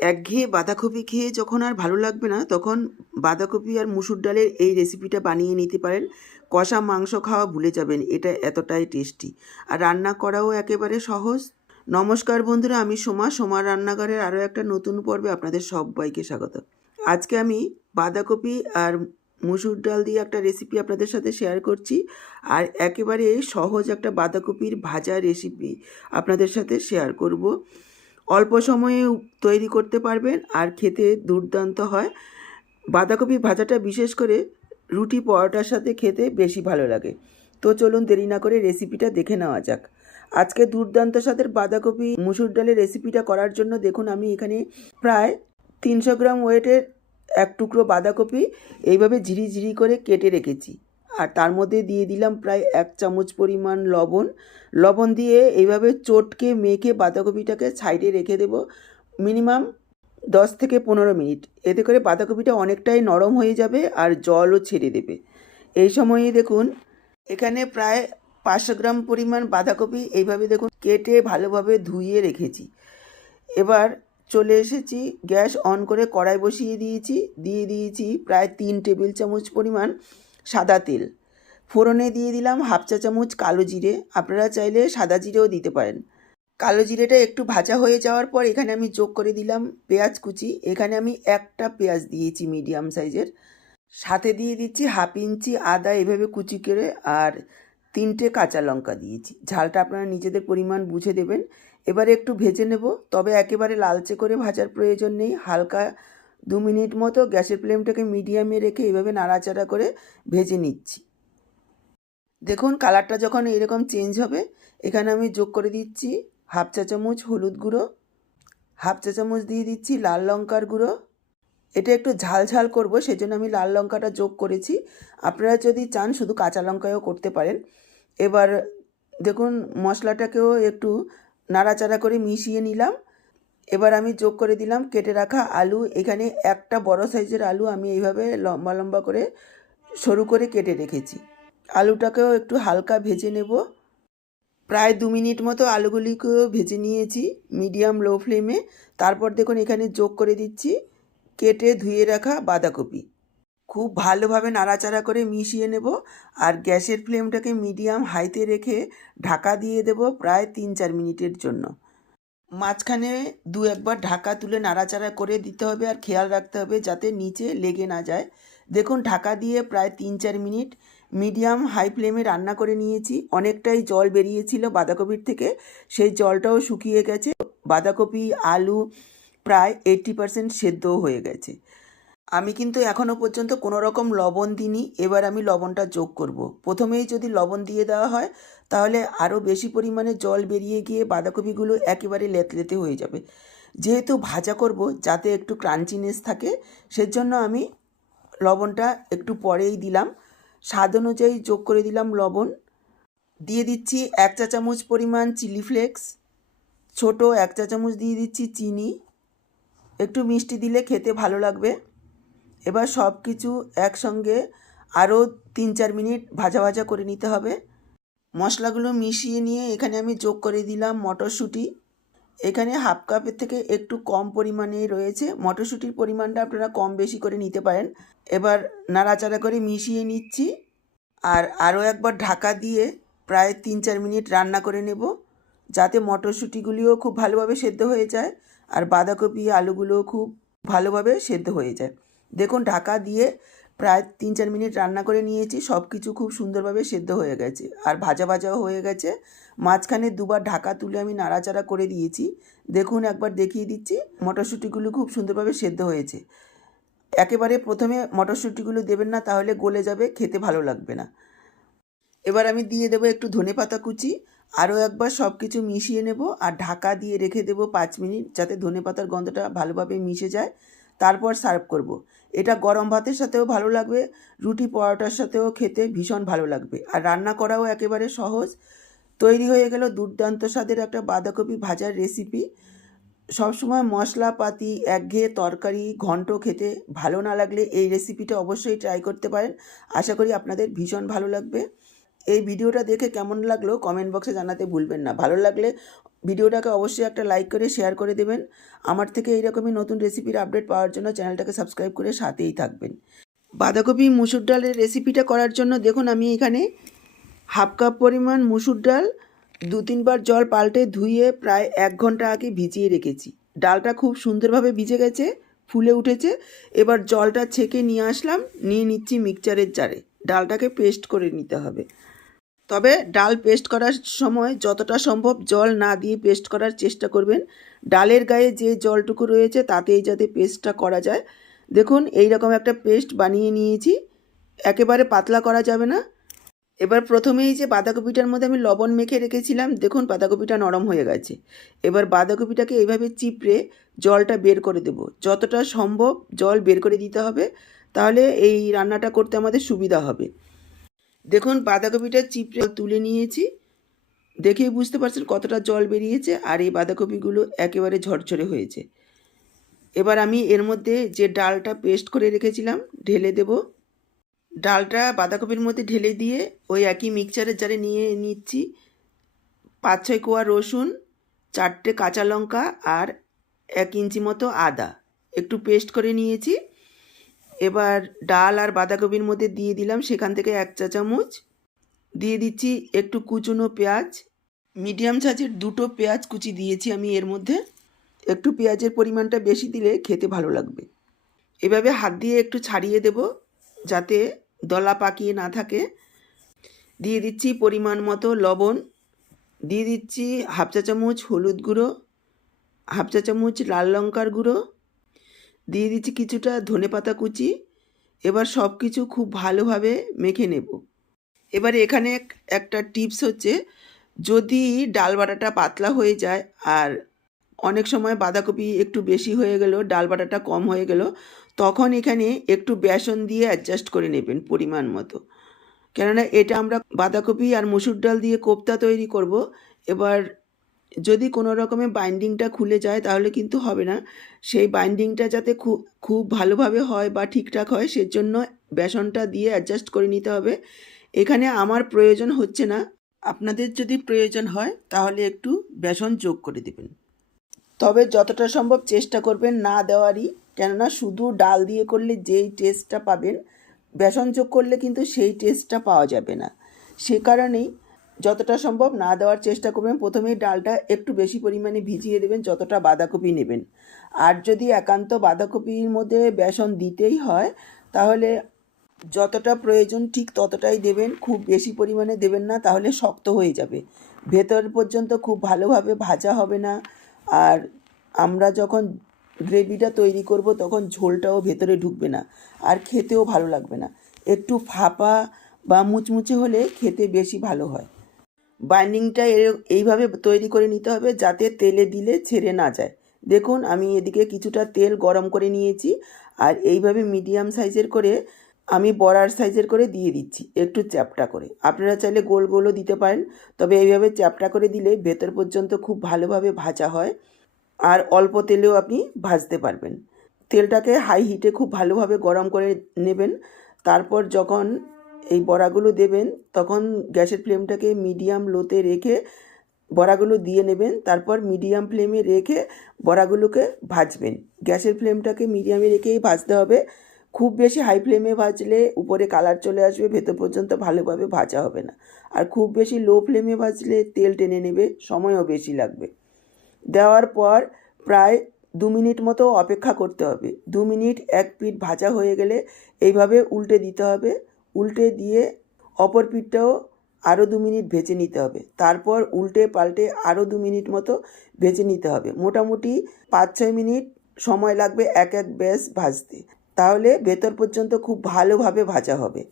একঘেয়ে বাঁধাকপি খেয়ে যখন আর ভালো লাগবে না, তখন বাঁধাকপি আর মুসুর ডালের এই রেসিপিটা বানিয়ে নিতে পারেন। কষা মাংস খাওয়া ভুলে যাবেন, এটা এতটাই টেস্টি আর রান্না করাও একেবারে সহজ। নমস্কার বন্ধুরা, আমি সোমার রান্নাঘরের আরও একটা নতুন পর্বে আপনাদের সবাইকে স্বাগত। আজকে আমি বাঁধাকপি আর মুসুর ডাল দিয়ে একটা রেসিপি আপনাদের সাথে শেয়ার করছি, আর একেবারে সহজ একটা বাঁধাকপির ভাজা রেসিপি আপনাদের সাথে শেয়ার করব। অল্প সময়ে তৈরি করতে পারবেন আর খেতে দুর্দান্ত হয়। বাঁধাকপি ভাজাটা বিশেষ করে রুটি পরোটার সাথে খেতে বেশি ভালো লাগে। তো চলুন দেরি না করে রেসিপিটা দেখে নেওয়া যাক। আজকে দুর্দান্ত স্বাদের বাঁধাকপি মুসুর ডালের রেসিপিটা করার জন্য দেখুন আমি এখানে প্রায় 300 গ্রাম ওয়েটের এক টুকরো বাঁধাকপি এইভাবে ঝিরি করে কেটে রেখেছি। আর তার মধ্যে দিয়ে দিলাম প্রায় 1 চামচ পরিমাণ লবণ দিয়ে এইভাবে চটকে মেখে বাঁধাকপিটাকে সাইডে রেখে দেব মিনিমাম 10 থেকে 15 মিনিট। এতে করে বাঁধাকপিটা অনেকটাই নরম হয়ে যাবে আর জলও ছেড়ে দেবে। এই সময়ে দেখুন এখানে প্রায় 500 গ্রাম পরিমাণ বাঁধাকপি এইভাবে দেখুন কেটে ভালোভাবে ধুয়ে রেখেছি। এবার চলে এসেছি, গ্যাস অন করে কড়াই বসিয়ে দিয়েছি প্রায় 3 টেবিল চামচ পরিমাণ সাদা তেল। ফোড়নে দিয়ে দিলাম হাফ চা চামচ কালো জিরে, আপনারা চাইলে সাদা জিরেও দিতে পারেন। কালো জিরেটা একটু ভাজা হয়ে যাওয়ার পর এখানে আমি যোগ করে দিলাম পেঁয়াজ কুচি। এখানে আমি একটা পেঁয়াজ দিয়েছি মিডিয়াম সাইজের, সাথে দিয়ে দিচ্ছি হাফ ইঞ্চি আদা এভাবে কুচি করে, আর 3টে কাঁচা লঙ্কা দিয়েছি। ঝালটা আপনারা নিজেদের পরিমাণ বুঝে দেবেন। এবারে একটু ভেজে নেব, তবে একেবারে লালচে করে ভাজার প্রয়োজন নেই। হালকা 2 মিনিট মতো গ্যাসের ফ্লেমটাকে মিডিয়ামে রেখে এভাবে নাড়াচাড়া করে ভেজে নিচ্ছি। দেখুন কালারটা যখন এরকম চেঞ্জ হবে, এখানে আমি যোগ করে দিচ্ছি হাফ চা চামচ হলুদ গুঁড়ো, হাফ চা চামচ দিয়ে দিচ্ছি লাল লঙ্কার গুঁড়ো। এটা একটু ঝাল করব, সেজন্য আমি লাল লঙ্কাটা যোগ করেছি। আপনারা যদি চান শুধু কাঁচা লঙ্কায়ও করতে পারেন। এবার দেখুন মশলাটাকেও একটু নাড়াচাড়া করে মিশিয়ে নিলাম। এবার আমি যোগ করে দিলাম কেটে রাখা আলু। এখানে একটা বড় সাইজের আলু আমি এইভাবে লম্বা করে সরু করে কেটে রেখেছি। আলুটাকেও একটু হালকা ভেজে নেব। প্রায় 2 মিনিট মতো আলুগুলিকেও ভেজে নিয়েছি মিডিয়াম লো ফ্লেমে। তারপর দেখুন এখানে যোগ করে দিচ্ছি কেটে ধুয়ে রাখা বাঁধাকপি। খুব ভালোভাবে নাড়াচাড়া করে মিশিয়ে নেব, আর গ্যাসের ফ্লেমটাকে মিডিয়াম হাইতে রেখে ঢাকা দিয়ে দেব প্রায় 3-4 মিনিটের জন্য। মাঝখানে 2-1 বার ঢাকা তুলে নাড়াচাড়া করে দিতে হবে, আর খেয়াল রাখতে হবে যাতে নিচে লেগে না যায়। দেখুন ঢাকা দিয়ে প্রায় 3-4 মিনিট মিডিয়াম হাই ফ্লেমে রান্না করে নিয়েছি। অনেকটাই জল বেরিয়েছিল বাঁধাকপির থেকে, সেই জলটাও শুকিয়ে গেছে। বাঁধাকপি আলু প্রায় 80% সেদ্ধও হয়ে গেছে। আমি কিন্তু এখনও পর্যন্ত কোনো রকম লবণ দিইনি। এবার আমি লবণটা যোগ করব। প্রথমেই যদি লবণ দিয়ে দেওয়া হয় তাহলে আরও বেশি পরিমাণে জল বেরিয়ে গিয়ে বাঁধাকপিগুলো একেবারে লেতলেতে হয়ে যাবে। যেহেতু ভাজা করব যাতে একটু ক্রাঞ্চিনেস থাকে, সেজন্য আমি লবণটা একটু পরেই দিলাম। স্বাদ অনুযায়ী যোগ করে দিলাম লবণ। দিয়ে দিচ্ছি 1 চা চামচ পরিমাণ চিলি ফ্লেক্স, ছোটো 1 চা চামচ দিয়ে দিচ্ছি চিনি। একটু মিষ্টি দিলে খেতে ভালো লাগবে। এবার সব কিছু একসঙ্গে আরও 3-4 মিনিট ভাজা করে নিতে হবে। মশলাগুলো মিশিয়ে নিয়ে এখানে আমি যোগ করে দিলাম মটরশুঁটি। এখানে হাফ কাপের থেকে একটু কম পরিমাণে রয়েছে। মটরশুঁটির পরিমাণটা আপনারা কম বেশি করে নিতে পারেন। এবার নাড়াচাড়া করে মিশিয়ে নিচ্ছি, আর আরও একবার ঢাকা দিয়ে প্রায় 3-4 মিনিট রান্না করে নেব, যাতে মটরশুঁটিগুলিও খুব ভালোভাবে সেদ্ধ হয়ে যায় আর বাঁধাকপি আলুগুলোও খুব ভালোভাবে সেদ্ধ হয়ে যায়। দেখুন ঢাকা দিয়ে প্রায় 3-4 মিনিট রান্না করে নিয়েছি। সব কিছু খুব সুন্দরভাবে সেদ্ধ হয়ে গেছে আর ভাজাও হয়ে গেছে। মাঝখানে 2 বার ঢাকা তুলে আমি নাড়াচাড়া করে দিয়েছি। দেখুন একবার দেখিয়ে দিচ্ছি, মটরশুঁটিগুলো খুব সুন্দরভাবে সেদ্ধ হয়েছে। একেবারে প্রথমে মটরশুঁটিগুলো দেবেন না, তাহলে গলে যাবে, খেতে ভালো লাগবে না। এবার আমি দিয়ে দেবো একটু ধনেপাতা কুচি। আরও একবার সব কিছু মিশিয়ে নেব আর ঢাকা দিয়ে রেখে দেবো 5 মিনিট, যাতে ধনেপাতার গন্ধটা ভালোভাবে মিশে যায়। তারপর সার্ভ করব। এটা গরম ভাতের সাথেও ভালো লাগবে, রুটি পরোটার সাথেও খেতে ভীষণ ভালো লাগবে, আর রান্না করাও একেবারে সহজ। তৈরি হয়ে গেল দুর্দান্ত স্বাদের একটা বাঁধাকপি ভাজার রেসিপি। সবসময় মশলাপাতি একঘেয়ে তরকারি ঘন্ট খেতে ভালো না লাগলে এই রেসিপিটা অবশ্যই ট্রাই করতে পারেন। আশা করি আপনাদের ভীষণ ভালো লাগবে। এই ভিডিওটা দেখে কেমন লাগলো কমেন্ট বক্সে জানাতে ভুলবেন না। ভালো লাগলে ভিডিওটাকে অবশ্যই একটা লাইক করে শেয়ার করে দেবেন। আমার থেকে এইরকমই নতুন রেসিপির আপডেট পাওয়ার জন্য চ্যানেলটাকে সাবস্ক্রাইব করে সাথেই থাকবেন। বাঁধাকপি মুসুর ডালের রেসিপিটা করার জন্য দেখুন আমি এখানে হাফ কাপ পরিমাণ মুসুর ডাল 2-3 বার জল পাল্টে ধুয়ে প্রায় 1 ঘন্টা আগে ভিজিয়ে রেখেছি। ডালটা খুব সুন্দরভাবে ভিজে গেছে, ফুলে উঠেছে। এবার জলটা ছেঁকে নিয়ে আসলাম, নিয়ে নিচ্ছি মিক্সচারের জারে। ডালটাকে পেস্ট করে নিতে হবে। তবে ডাল পেস্ট করার সময় যতটা সম্ভব জল না দিয়ে পেস্ট করার চেষ্টা করবেন। ডালের গায়ে যে জলটুকু রয়েছে তাতেই যাতে পেস্টটা করা যায়। দেখুন এই রকম একটা পেস্ট বানিয়ে নিয়েছি, একেবারে পাতলা করা যাবে না। এবার প্রথমেই যে বাঁধাকপিটার মধ্যে আমি লবণ মেখে রেখেছিলাম, দেখুন বাঁধাকপিটা নরম হয়ে গেছে। এবার বাঁধাকপিটাকে এইভাবে চিপড়ে জলটা বের করে দেব। যতটা সম্ভব জল বের করে দিতে হবে, তাহলে এই রান্নাটা করতে আমাদের সুবিধা হবে। দেখুন বাঁধাকপিটা চিপড়ে তুলে নিয়েছি, দেখেই বুঝতে পারছেন কতটা জল বেরিয়েছে, আর এই বাঁধাকপিগুলো একেবারে ঝরঝরে হয়েছে। এবার আমি এর মধ্যে যে ডালটা পেস্ট করে রেখেছিলাম ঢেলে দেব। ডালটা বাঁধাকপির মধ্যে ঢেলে দিয়ে ওই একই মিক্সচারের জারে নিয়ে নিচ্ছি 5-6 কোয়া রসুন, 4টে কাঁচা লঙ্কা আর 1 ইঞ্চি মতো আদা একটু পেস্ট করে নিয়েছি। এবার ডাল আর বাঁধাকপির মধ্যে দিয়ে দিলাম সেখান থেকে 1 চা চামচ। দিয়ে দিচ্ছি একটু কুচনো পেঁয়াজ, মিডিয়াম সাইজের 2টো পেঁয়াজ কুচি দিয়েছি আমি এর মধ্যে। একটু পেঁয়াজের পরিমাণটা বেশি দিলে খেতে ভালো লাগবে। এভাবে হাত দিয়ে একটু ছাড়িয়ে দেব যাতে দলা পাকিয়ে না থাকে। দিয়ে দিচ্ছি পরিমাণ মতো লবণ, দিয়ে দিচ্ছি হাফ চা চামচ হলুদ গুঁড়ো, হাফ চা চামচ লাল লঙ্কার গুঁড়ো, দিয়ে দিচ্ছি কিছুটা ধনেপাতা কুচি। এবার সব কিছু খুব ভালোভাবে মেখে নেব। এবার এখানে একটা টিপস হচ্ছে, যদি ডাল বাটাটা পাতলা হয়ে যায় আর অনেক সময় বাঁধাকপি একটু বেশি হয়ে গেল, ডাল বাটাটা কম হয়ে গেল, তখন এখানে একটু বেসন দিয়ে অ্যাডজাস্ট করে নেবেন পরিমাণ মতো। কেননা এটা আমরা বাঁধাকপি আর মসুর ডাল দিয়ে কোপ্তা তৈরি করব। এবার যদি কোনো রকমে বাইন্ডিংটা খুলে যায় তাহলে কিন্তু হবে না। সেই বাইন্ডিংটা যাতে খুব ভালোভাবে হয় বা ঠিকঠাক হয়, সেজন্য বেসনটা দিয়ে অ্যাডজাস্ট করে নিতে হবে। এখানে আমার প্রয়োজন হচ্ছে না, আপনাদের যদি প্রয়োজন হয় তাহলে একটু বেসন যোগ করে দেবেন। তবে যতটা সম্ভব চেষ্টা করবেন না দেওয়ারই, কেননা শুধু ডাল দিয়ে করলে যেই টেস্টটা পাবেন, বেসন যোগ করলে কিন্তু সেই টেস্টটা পাওয়া যাবে না। সে কারণেই যতটা সম্ভব না দেওয়ার চেষ্টা করবেন। প্রথমেই ডালটা একটু বেশি পরিমাণে ভিজিয়ে দেবেন যতটা বাঁধাকপি নেবেন। আর যদি একান্ত বাঁধাকপির মধ্যে বেসন দিতেই হয় তাহলে যতটা প্রয়োজন ঠিক ততটাই দেবেন, খুব বেশি পরিমাণে দেবেন না, তাহলে শক্ত হয়ে যাবে, ভেতর পর্যন্ত খুব ভালোভাবে ভাজা হবে না। আর আমরা যখন গ্রেভিটা তৈরি করব তখন ঝোলটাও ভেতরে ঢুকবে না, আর খেতেও ভালো লাগবে না। একটু ফাঁপা বা মুচমুচে হলে খেতে বেশি ভালো হয়। বাইন্ডিংটা এইভাবে তৈরি করে নিতে হবে যাতে তেলে দিলে ছেড়ে না যায়। দেখুন আমি এদিকে কিছুটা তেল গরম করে নিয়েছি, আর এইভাবে মিডিয়াম সাইজের করে আমি বড়ার সাইজের করে দিয়ে দিচ্ছি, একটু চ্যাপটা করে। আপনারা চাইলে গোল গোলও দিতে পারেন, তবে এইভাবে চ্যাপটা করে দিলে ভেতর পর্যন্ত খুব ভালোভাবে ভাজা হয়, আর অল্প তেলেও আপনি ভাজতে পারবেন। তেলটাকে হাই হিটে খুব ভালোভাবে গরম করে নেবেন। তারপর যখন এই বড়াগুলো দেবেন তখন গ্যাসের ফ্লেমটাকে মিডিয়াম লোতে রেখে বড়াগুলো দিয়ে নেবেন। তারপর মিডিয়াম ফ্লেমে রেখে বড়াগুলোকে ভাজবেন। গ্যাসের ফ্লেমটাকে মিডিয়ামে রেখেই ভাজতে হবে। খুব বেশি হাই ফ্লেমে ভাজলে উপরে কালার চলে আসবে, ভেতর পর্যন্ত ভালোভাবে ভাজা হবে না। আর খুব বেশি লো ফ্লেমে ভাজলে তেল টেনে নেবে, সময়ও বেশি লাগবে। দেওয়ার পর প্রায় 2 মিনিট মতো অপেক্ষা করতে হবে। 2 মিনিট এক পিঠ ভাজা হয়ে গেলে এইভাবে উল্টে দিতে হবে। উল্টে দিয়ে অপর পিঠটাও আরও 2 মিনিট ভেজে নিতে হবে। তারপর উল্টে পাল্টে আরও 2 মিনিট মতো ভেজে নিতে হবে। মোটামুটি 5-6 মিনিট সময় লাগবে এক এক ব্যাচ ভাজতে, তাহলে ভেতর পর্যন্ত খুব ভালোভাবে ভাজা হবে।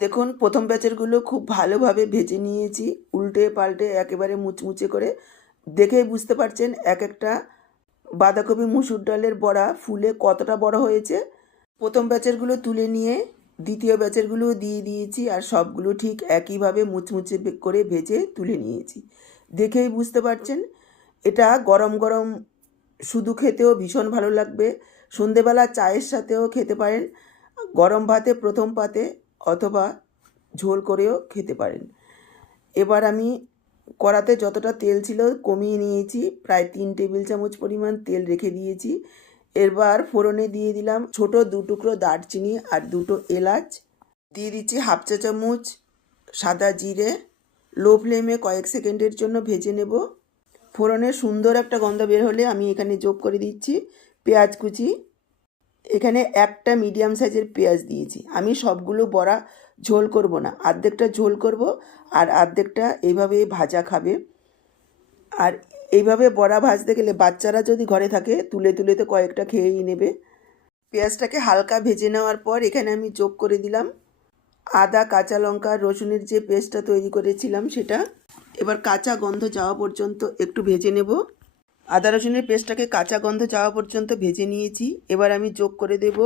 দেখুন প্রথম ব্যাচেরগুলো খুব ভালোভাবে ভেজে নিয়েছি, উল্টে পাল্টে একেবারে মুচমুচে করে। দেখেই বুঝতে পারছেন এক একটা বাঁধাকপি মুসুর ডালের বড়া ফুলে কতটা বড় হয়েছে। প্রথম ব্যাচেরগুলো তুলে নিয়ে দ্বিতীয় ব্যাচেরগুলোও দিয়ে দিয়েছি, আর সবগুলো ঠিক একইভাবে মুচমুচে করে ভেজে তুলে নিয়েছি। দেখেই বুঝতে পারছেন এটা গরম গরম শুধু খেতেও ভীষণ ভালো লাগবে। সন্ধেবেলা চায়ের সাথেও খেতে পারেন, গরম ভাতে প্রথম পাতে, অথবা ঝোল করেও খেতে পারেন। এবার আমি কড়াতে যতটা তেল ছিল কমিয়ে নিয়েছি, প্রায় 3 টেবিল চামচ পরিমাণ তেল রেখে দিয়েছি। এবার ফোড়নে দিয়ে দিলাম ছোট 2 টুকরো দারচিনি আর 2টো এলাচ, দিয়ে দিচ্ছি হাফ চা চামচ সাদা জিরে। লো ফ্লেমে কয়েক সেকেন্ডের জন্য ভেজে নেব। ফোড়নের সুন্দর একটা গন্ধ বের হলে আমি এখানে যোগ করে দিচ্ছি পেঁয়াজ কুচি। এখানে একটা মিডিয়াম সাইজের পেঁয়াজ দিয়েছি। আমি সবগুলো বড়া ঝোল করব না, অর্ধেকটা ঝোল করব আর অর্ধেকটা এইভাবে ভাজা খাবে। আর এইভাবে বড়া ভাজতে গেলে বাচ্চারা যদি ঘরে থাকে তুলে তুলে তো কয়েকটা খেয়েই নেবে। পেঁয়াজটাকে হালকা ভেজে নেওয়ার পর এখানে আমি যোগ করে দিলাম আদা, কাঁচা লঙ্কা, রসুনের যে পেস্টটা তৈরি করেছিলাম সেটা। এবার কাঁচা গন্ধ যাওয়া পর্যন্ত একটু ভেজে নেব। আদা রসুনের পেস্টটাকে কাঁচা গন্ধ যাওয়া পর্যন্ত ভেজে নিয়েছি। এবার আমি যোগ করে দেব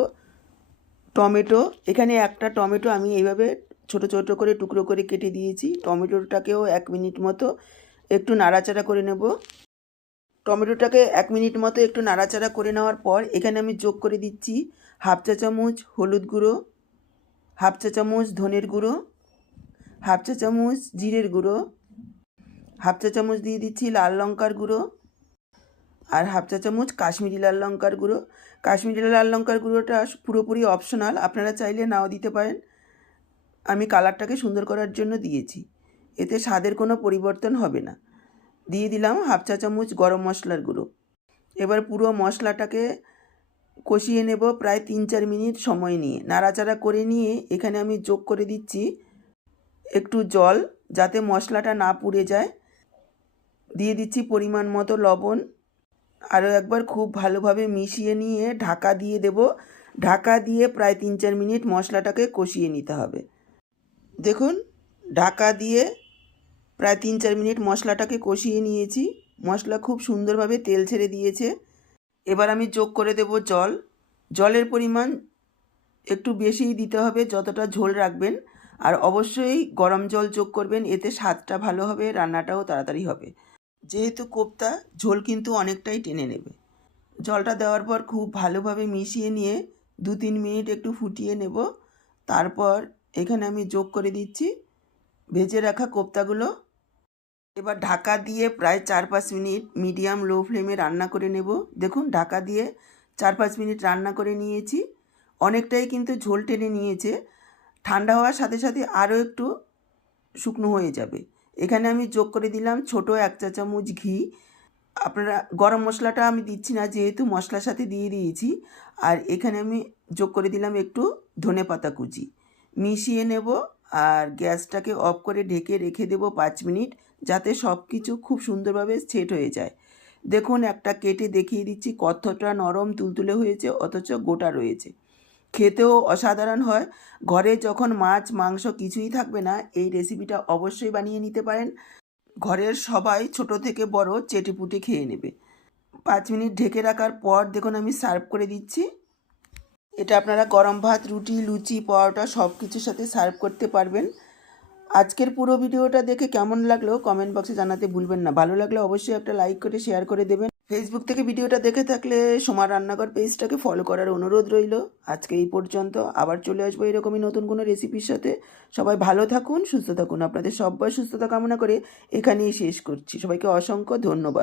টমেটো। এখানে একটা টমেটো আমি এইভাবে ছোট ছোট করে টুকরো করে কেটে দিয়েছি। টমেটোটাকেও 1 মিনিট মতো একটু নাড়াচাড়া করে নেব। টমেটোটাকে 1 মিনিট মতো একটু নাড়াচাড়া করে নেওয়ার পর এখানে আমি যোগ করে দিচ্ছি হাফ চা চামচ হলুদ গুঁড়ো, হাফ চা চামচ ধনের গুঁড়ো, হাফ চা চামচ জিরের গুঁড়ো, হাফ চা চামচ দিয়ে দিচ্ছি লাল লঙ্কার গুঁড়ো আর হাফ চা চামচ কাশ্মীরি লাল লঙ্কার গুঁড়ো। কাশ্মীরি লাল লঙ্কার গুঁড়োটা পুরোপুরি অপশনাল, আপনারা চাইলে নাও দিতে পারেন। আমি কালারটাকে সুন্দর করার জন্য দিয়েছি, এতে স্বাদের কোনো পরিবর্তন হবে না। দিয়ে দিলাম হাফ চা চামচ গরম মশলার গুঁড়ো। এবার পুরো মশলাটাকে কষিয়ে নেব প্রায় 3-4 মিনিট সময় নিয়ে। নাড়াচাড়া করে নিয়ে এখানে আমি যোগ করে দিচ্ছি একটু জল, যাতে মশলাটা না পুড়ে যায়। দিয়ে দিচ্ছি পরিমাণ মতো লবণ। আরও একবার খুব ভালোভাবে মিশিয়ে নিয়ে ঢাকা দিয়ে দেব। ঢাকা দিয়ে প্রায় 3-4 মিনিট মশলাটাকে কষিয়ে নিতে হবে। দেখুন, ঢাকা দিয়ে প্রায় 3-4 মিনিট মশলাটাকে কষিয়ে নিয়েছি। মশলা খুব সুন্দরভাবে তেল ছেড়ে দিয়েছে। এবার আমি যোগ করে দেব জল। জলের পরিমাণ একটু বেশিই দিতে হবে যতটা ঝোল রাখবেন, আর অবশ্যই গরম জল যোগ করবেন, এতে স্বাদটা ভালো হবে, রান্নাটাও তাড়াতাড়ি হবে। যেহেতু কোপ্তা, ঝোল কিন্তু অনেকটাই টেনে নেবে। জলটা দেওয়ার পর খুব ভালোভাবে মিশিয়ে নিয়ে 2-3 মিনিট একটু ফুটিয়ে নেব। তারপর এখানে আমি যোগ করে দিচ্ছি ভেজে রাখা কোপ্তাগুলো। এবার ঢাকা দিয়ে প্রায় 4-5 মিনিট মিডিয়াম লো ফ্লেমে রান্না করে নেব। দেখুন, ঢাকা দিয়ে 4-5 মিনিট রান্না করে নিয়েছি। অনেকটাই কিন্তু ঝোল টেনে নিয়েছে। ঠান্ডা হওয়ার সাথে সাথে আরও একটু শুকনো হয়ে যাবে। এখানে আমি যোগ করে দিলাম ছোট 1 চা চামচ ঘি। আপনারা গরম মশলাটা আমি দিচ্ছি না, যেহেতু মশলার সাথে দিয়ে দিয়েছি। আর এখানে আমি যোগ করে দিলাম একটু ধনেপাতা কুচি। মিশিয়ে নেব আর গ্যাসটাকে অফ করে ঢেকে রেখে দেব 5 মিনিট, যাতে সব কিছু খুব সুন্দরভাবে সেট হয়ে যায়। দেখুন, একটা কেটে দেখিয়ে দিচ্ছি কতটা নরম তুলতুলে হয়েছে, অথচ গোটা রয়েছে। খেতেও অসাধারণ হয়। ঘরে যখন মাছ মাংস কিছুই থাকবে না, এই রেসিপিটা অবশ্যই বানিয়ে নিতে পারেন। ঘরের সবাই ছোট থেকে বড় চেটেপুটে খেয়ে নেবে। 5 মিনিট ঢেকে রাখার পর দেখুন আমি সার্ভ করে দিচ্ছি। এটা আপনারা গরম ভাত, রুটি, লুচি, পরোটা সব কিছুর সাথে সার্ভ করতে পারবেন। আজকের পুরো ভিডিওটা দেখে কেমন লাগলো কমেন্ট বক্সে জানাতে ভুলবেন না। ভালো লাগলে অবশ্যই একটা লাইক করে শেয়ার করে দেবেন। ফেসবুক থেকে ভিডিওটা দেখে থাকলে সোমার রান্নাঘর পেজটাকে ফলো করার অনুরোধ রইল। আজকে এই পর্যন্ত, আবার চলে আসবো এরকমই নতুন কোনো রেসিপির সাথে। সবাই ভালো থাকুন, সুস্থ থাকুন। আপনাদের সবার সুস্থতা কামনা করে এখানেই শেষ করছি। সবাইকে অসংখ্য ধন্যবাদ।